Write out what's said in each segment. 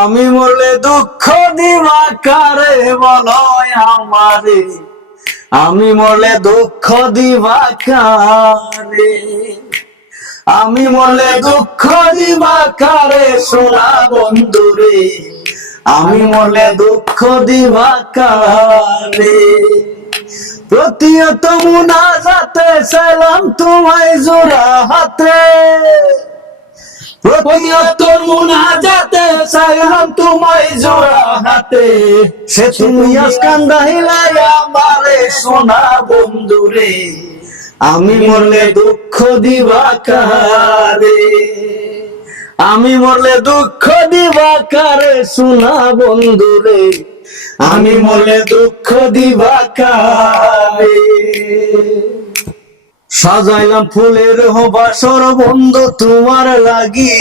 আমি মরলে দুঃখ দিবা কারে বলো আমারে? আমি মরলে দুঃখ দিবা কারে? আমি মরলে দুঃখ দিবা কারে সোনা বন্ধুরে? আমি মরলে দুঃখ দিবা কারে? প্রতিয়ত মুনা যাতে সালাম তোমায় জোড়া হাতে। তোমায় জোড়া হাতে। সে আমি মরলে দুঃখ দিবা কারে। আমি মরলে দুঃখ দিবা কারে সোনা বন্ধুরে। আমি মরলে দুঃখ দিবা কারে। সাজাইলাম ফুলের বাসর বন্ধু তোমার লাগি।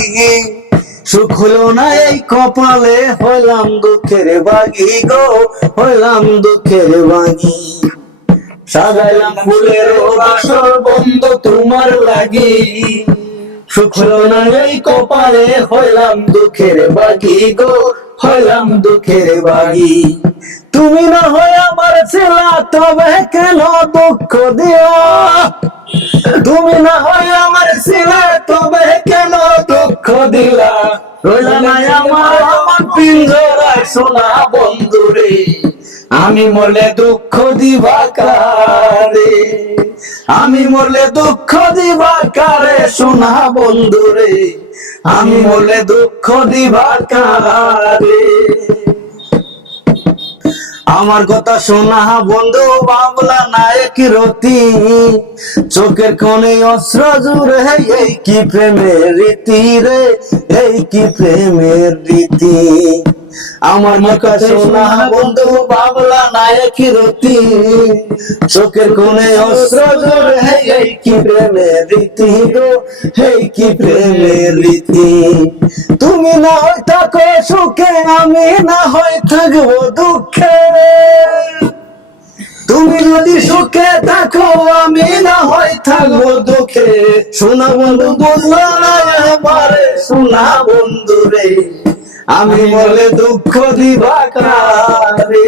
সুখ হলো না এই কপালে, হইলাম দুঃখের বাগি গো, হইলাম দুঃখের বাগি। সাজাইলাম ফুলের বাসর বন্ধু তোমার লাগি। সুখ হলো না এই কপালে, হইলাম দুঃখের বাগি গো, হইলাম দুঃখের বাগি। তুমি না হয় আমার ছেলা, তবে কেন দুঃখ দিও? তুমি না হয় আমার ছেলে, তবে কেন দুঃখ দিলা? রইলা না আমার আমি মরলে দুঃখ দিবা কারে? আমি মরলে দুঃখ দিবা কারে, সোনা বন্ধুরে আমি মরলে দুঃখ দিবা কারে? আমার কথা শোনা বন্ধু বাবলা নায়ক রতি। চোখের কোণে অস্ত্র জুড়ে এই কি প্রেমের রীতি রে? এই কি প্রেমের রীতি? আমার কথা শোনা বন্ধু বাবলা নায়ক রতি। চোখের কোণে অস্ত্র জুড়ে এই কি প্রেমের রীতি গো? এই কি প্রেমের রীতি? তুমি না হয় থাকো সুখে, আমি না হয় থাকব দুঃখে। তুমি যদি সুখে থাকো, আমি না হয় থাকব দুঃখে। শোনা বন্ধু বুঝলো না শোনা বন্ধু রে, আমি বলে দুঃখ দিবা কারে?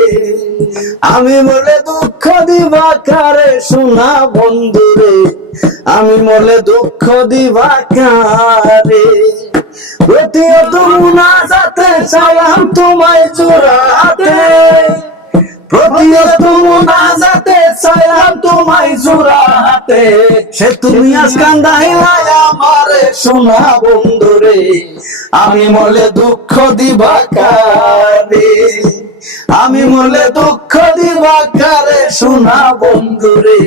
আমি বলে দুঃখ দিবা কারে, শোনা বন্ধু রে, আমি বলে দুঃখ দিবা কারে? প্রতিয়ত মুনা যাতে সালাম সালাম তোমায় জোড়াতে। আমারে আমি মলে দুঃখ দিবা কারে। আমি মলে দুঃখ দিবা কারে সোনা বন্ধুরে,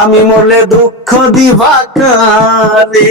আমি মলে দুঃখ দিবা কারে।